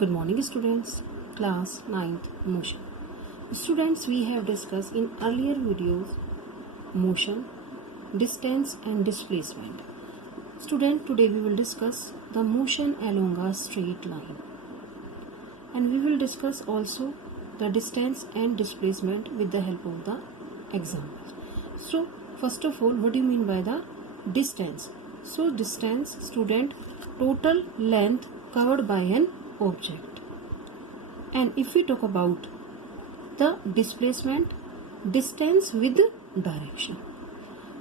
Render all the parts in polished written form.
Good morning, students. Class 9th Motion. Students, we have discussed in earlier videos motion, distance and displacement. Student, today we will discuss the motion along a straight line. And we will discuss also the distance and displacement with the help of the example. So, first of all, what do you mean by the distance? So, distance, student, total length covered by an object. And if we talk about the displacement, distance with direction.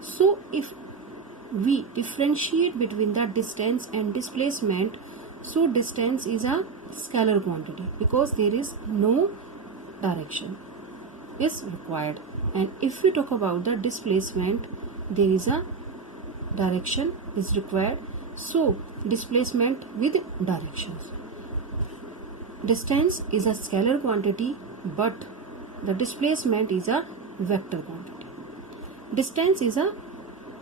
So if we differentiate between the distance and displacement, so distance is a scalar quantity because there is no direction is required. And if we talk about the displacement, there is a direction is required. So displacement with directions. Distance is a scalar quantity, but the displacement is a vector quantity. Distance is a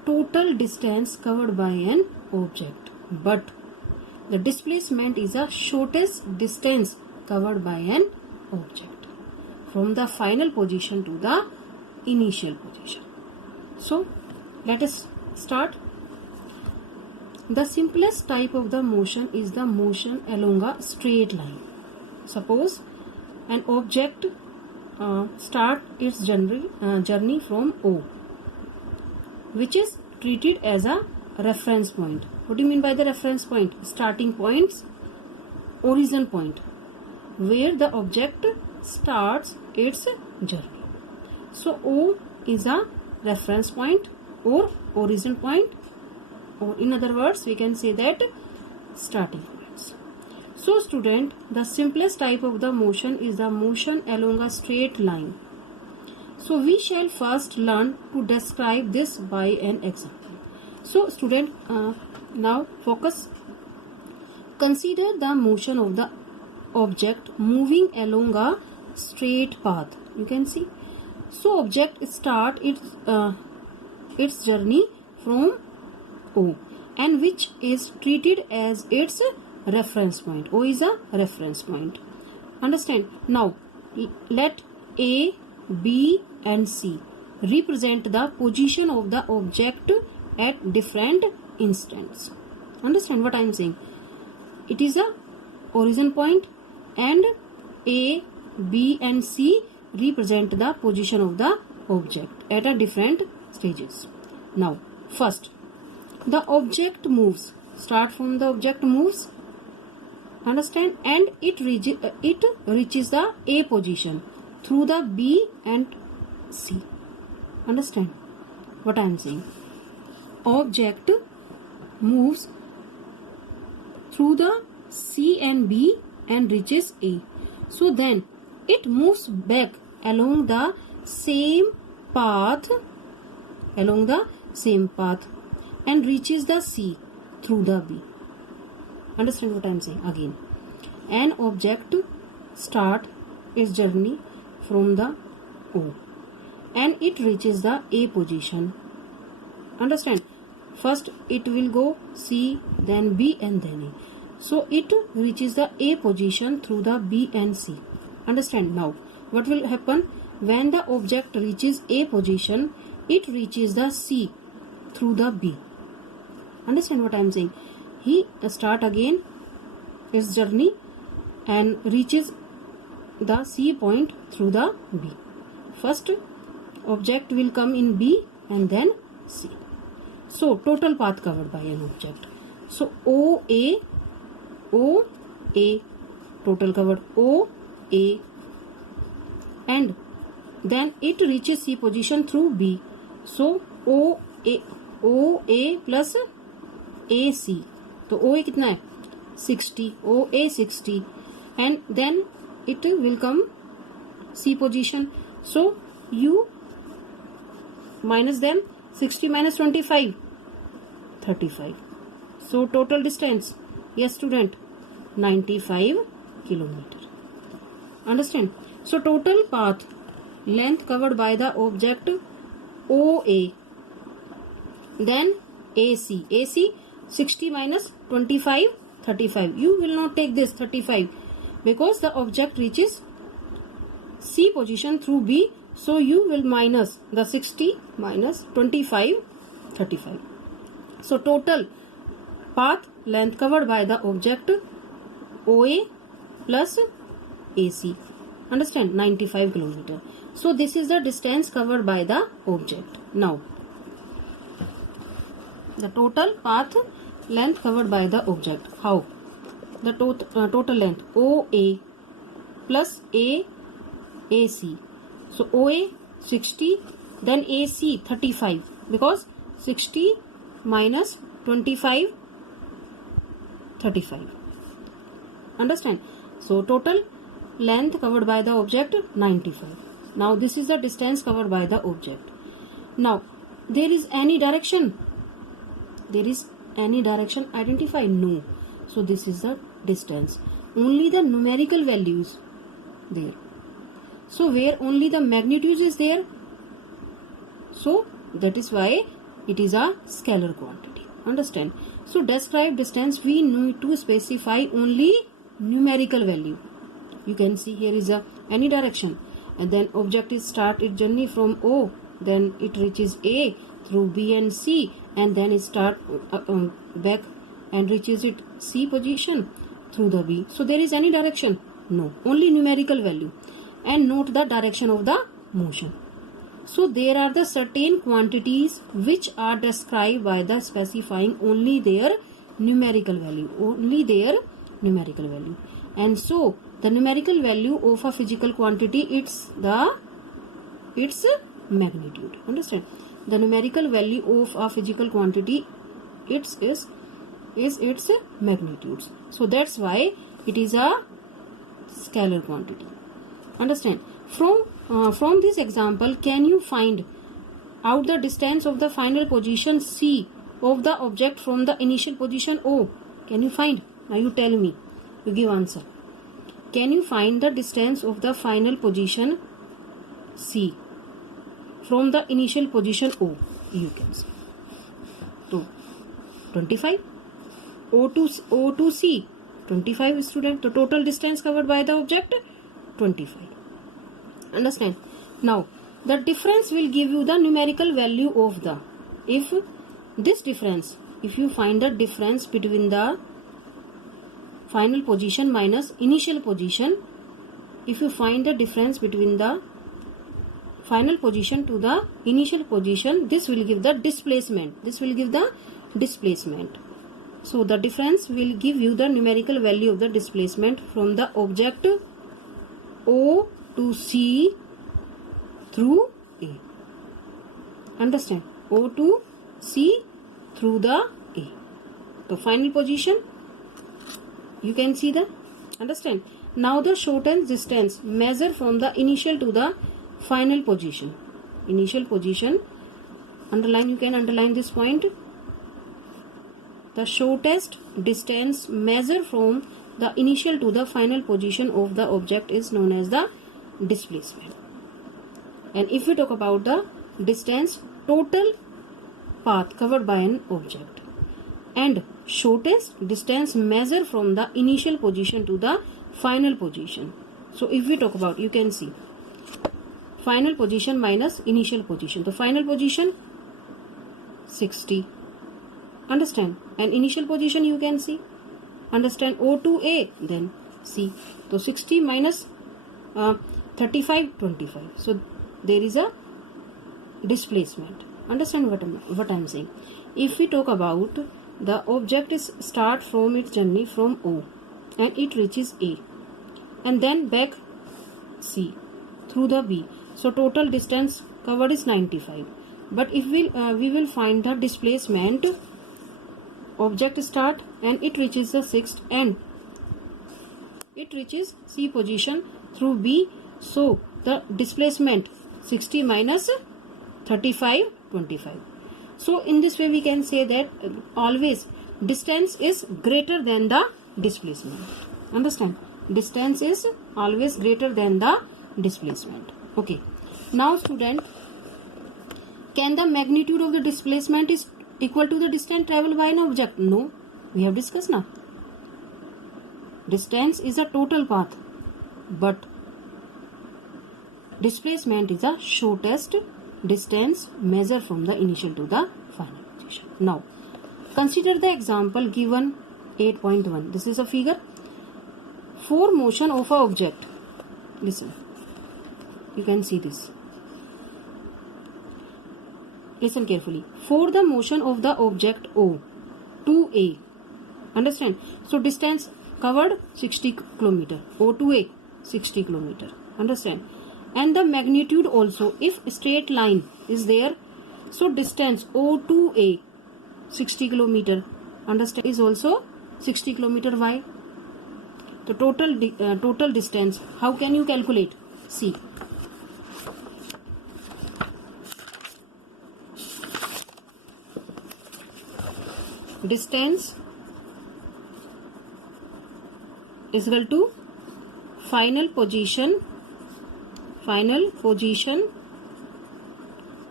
total distance covered by an object, but the displacement is a shortest distance covered by an object from the final position to the initial position. So let us start. The simplest type of the motion is the motion along a straight line. Suppose an object start its journey from O, which is treated as a reference point. What do you mean by the reference point? Starting point's origin point, where the object starts its journey. So O is a reference point or origin point, or in other words we can say that starting points. So student, the simplest type of the motion is the motion along a straight line. So we shall first learn to describe this by an example. So student, now focus. Consider the motion of the object moving along a straight path. You can see. So object start its journey from O, and which is treated as its reference point. O is a reference point. Understand? Now let A, B and C represent the position of the object at different instants. Understand what I am saying? It is a origin point, and A, B and C represent the position of the object at a different stages. Now first, the object moves. Start from the object moves. Understand? And it reaches the A position through the B and C. Understand what I am saying? Object moves through the C and B and reaches A. So then it moves back along the same path and reaches the C through the B. Understand what I am saying? Again, an object start its journey from the O and it reaches the A position. Understand? First it will go C, then B and then A. So it reaches the A position through the B and C. Understand? Now what will happen when the object reaches A position? It reaches the C through the B. Understand what I am saying? He start again his journey and reaches the C point through the B. First object will come in B and then C. So total path covered by an object. So OA, total covered OA, and then it reaches C position through B. So OA plus AC. तो OA कितना है 60, OA 60, and then it will come C position. So you minus them, 60 minus 25, 35. So total distance, yes student, 95 kilometer. Understand? So total path length covered by the object OA, then AC 60 minus 25, 35. You will not take this 35. because the object reaches C position through B, so you will minus the 60 minus 25, 35. So total path length covered by the object OA plus AC. Understand? 95 kilometer. So this is the distance covered by the object. Now the total path length covered by the object. How? The total length OA plus AC. So OA 60, then AC 35, because 60 minus 25, 35. Understand? So total length covered by the object 95. Now this is the distance covered by the object. Now there is any direction? There is any direction identified? No. So this is the distance. Only the numerical values there. So where only the magnitude is there, so that is why it is a scalar quantity. Understand? So describe distance, we need to specify only numerical value. You can see here is a any direction, and then object is start its journey from O, then it reaches A through B and C, and then it start back and reaches its C position through the B. So there is any direction? No, only numerical value. And note the direction of the motion. So there are the certain quantities which are described by the specifying only their numerical value, and so the numerical value of a physical quantity, it's magnitude. Understand? The numerical value of a physical quantity, is its magnitudes. So that's why it is a scalar quantity. Understand? From this example, can you find out the distance of the final position C of the object from the initial position O? Can you find? Now you tell me. You give answer. Can you find the distance of the final position C from the initial position O? You can say. So 25. O to C. 25 student. The total distance covered by the object 25. Understand? Now the difference will give you the numerical value of the, if you find the difference between the final position minus initial position, if you find the difference between the final position to the initial position, this will give the displacement. So the difference will give you the numerical value of the displacement from the object O to C through A. Understand? O to C through the A. The final position, you can see the, understand? Now the shortest distance measure from the initial to the final position. Initial position, underline, you can underline this point. The shortest distance measure from the initial to the final position of the object is known as the displacement. And if we talk about the distance, total path covered by an object, and shortest distance measure from the initial position to the final position. So if we talk about, you can see final position minus initial position. The final position 60. Understand? And initial position you can see. Understand? O to A, then C. So 60 minus 35, 25. So there is a displacement. Understand what I'm saying? If we talk about the object is start from its journey from O and it reaches A and then back C through the B. So total distance covered is 95. But if we will find the displacement, object start and it reaches the sixth and it reaches C position through B. So the displacement 60 minus 35, 25. So in this way we can say that always distance is greater than the displacement. Understand? Distance is always greater than the displacement. Okay. Now student, can the magnitude of the displacement is equal to the distance traveled by an object? No. We have discussed now. distance is a total path, but displacement is a shortest distance measured from the initial to the final position. Now, consider the example given 8.1. This is a figure. For motion of a object, listen, you can see this. Listen carefully. For the motion of the object O to A, understand? So distance covered 60 km. O to A 60 km. Understand? And the magnitude also. If straight line is there, so distance O to A 60 km. Understand? Is also 60 km. Why? The total distance. How can you calculate? See. Distance is equal to final position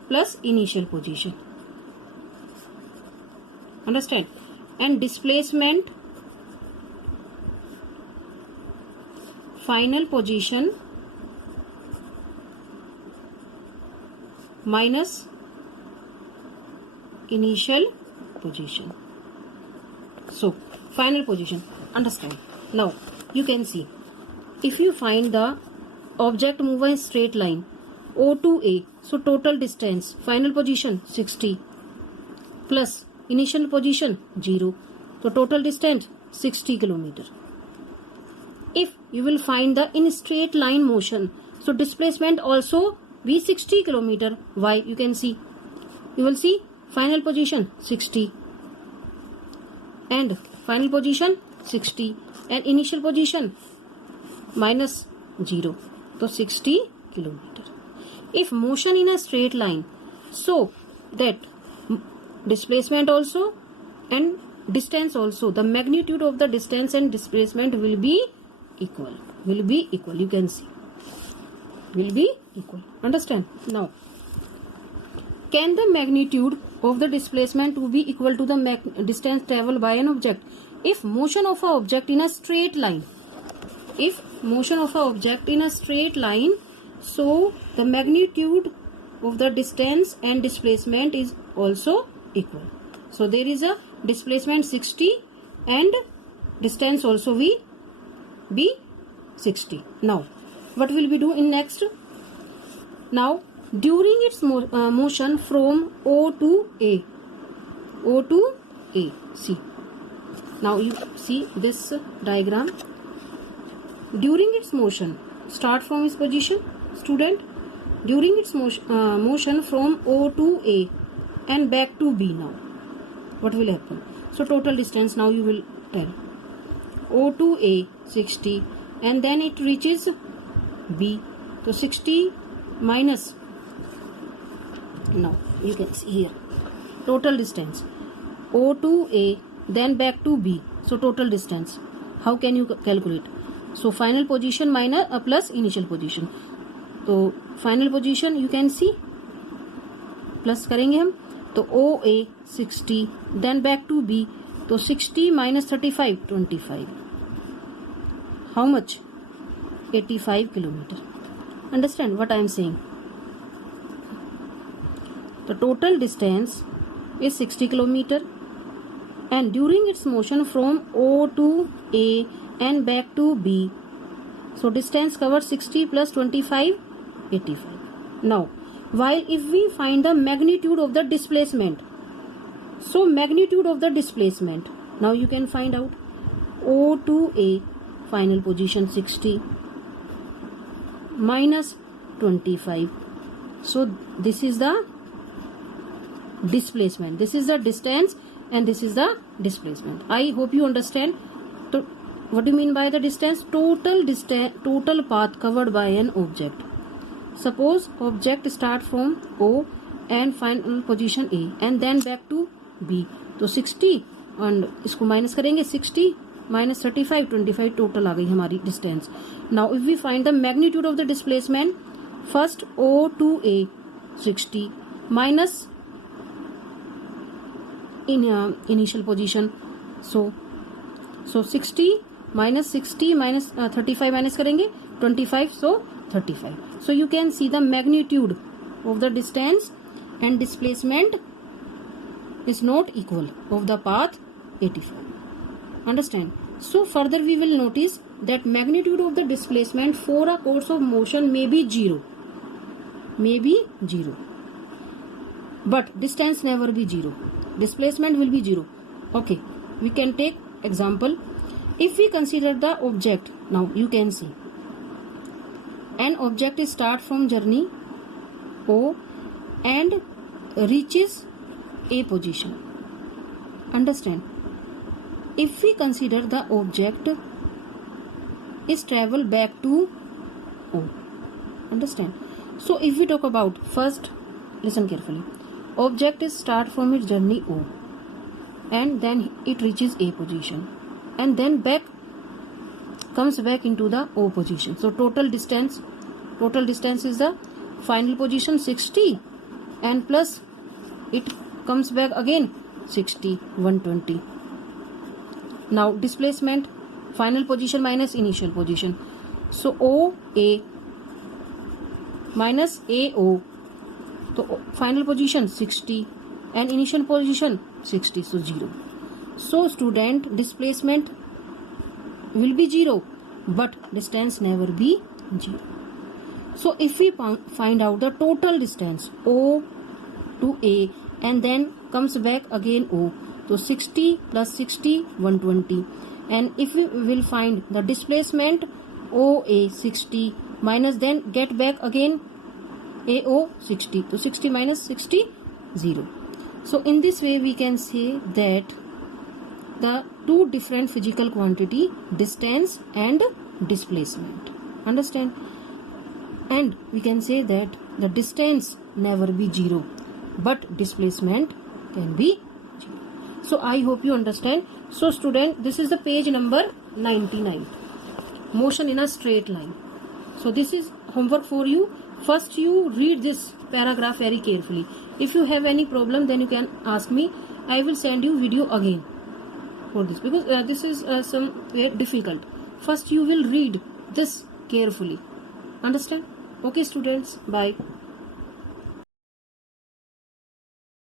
plus initial position. Understand? And displacement, final position minus initial position. So, final position. Understand? Now, you can see, if you find the object move in straight line O to A, so total distance, final position 60 plus initial position 0, so total distance 60 km. If you will find the in straight line motion, so displacement also be 60 km. Why? You can see, you will see final position 60 and final position 60 and initial position minus 0, so 60 km. If motion in a straight line, so that displacement also and distance also, the magnitude of the distance and displacement will be equal. You can see, will be equal. Understand? Now, can the magnitude of the displacement to be equal to the distance traveled by an object? If motion of an object in a straight line, so the magnitude of the distance and displacement is also equal. So there is a displacement 60 and distance also be 60. Now, what will we do in next? Now, during its motion from O to A, see. Now you see this diagram. During its motion, start from its position, student. During its motion from O to A and back to B now, what will happen? So total distance now you will tell. O to A 60 and then it reaches B. So 60 minus, now you can see here, total distance O to A then back to B. So total distance, how can you calculate? So final position minus plus initial position. तो final position you can see, plus करेंगे हम, तो OA 60 then back to B, तो 60 minus 35 25. How much? 85 kilometer. Understand what I am saying? The total distance is 60 kilometer and during its motion from O to A and back to B, so distance covered 60 plus 25 85. Now, while if we find the magnitude of the displacement, so magnitude of the displacement, now you can find out O to A final position 60 minus 25. So this is the displacement, this is the distance and this is the displacement. I hope you understand. So what do you mean by the distance? Total path covered by an object. Suppose object start from O and final position A and then back to B, तो 60 and इसको minus करेंगे 60 minus 35 25 total आ गई हमारी distance. Now if we find the magnitude of the displacement, first O to A 60 minus in initial position, so 60 -60 minus 35 minus करेंगे 25, सो 35. So you can see the magnitude of the distance and displacement is not equal of the path 85. Understand? So further we will notice that magnitude of the displacement for a course of motion may be 0. May be 0. But distance never be 0. Displacement will be 0. Okay. We can take example. If we consider the object, now you can see. An object is start from journey O and reaches A position. Understand? If we consider the object is travel back to O. Understand? So if we talk about first, listen carefully. Object is start from its journey O and then it reaches A position and then comes back into the O position. So total distance is the final position 60 and plus it comes back again 60, 120. Now displacement, final position minus initial position. So OA minus AO. So final position 60 and initial position 60, so 0. So student, displacement will be 0 but distance never be 0. So if we find out the total distance O to A and then comes back again O, so 60 plus 60, 120. And if we will find the displacement OA 60 minus then get back again AO 60, so 60 minus 60, 0. So in this way we can say that the two different physical quantity, distance and displacement. Understand? And we can say that the distance never be 0 but displacement can be 0. So I hope you understand. So student, this is the page number 99, motion in a straight line. So this is homework for you. First you read this paragraph very carefully. If you have any problem then you can ask me. I will send you video again for this because this is some very difficult. First you will read this carefully. Understand? Okay students, bye.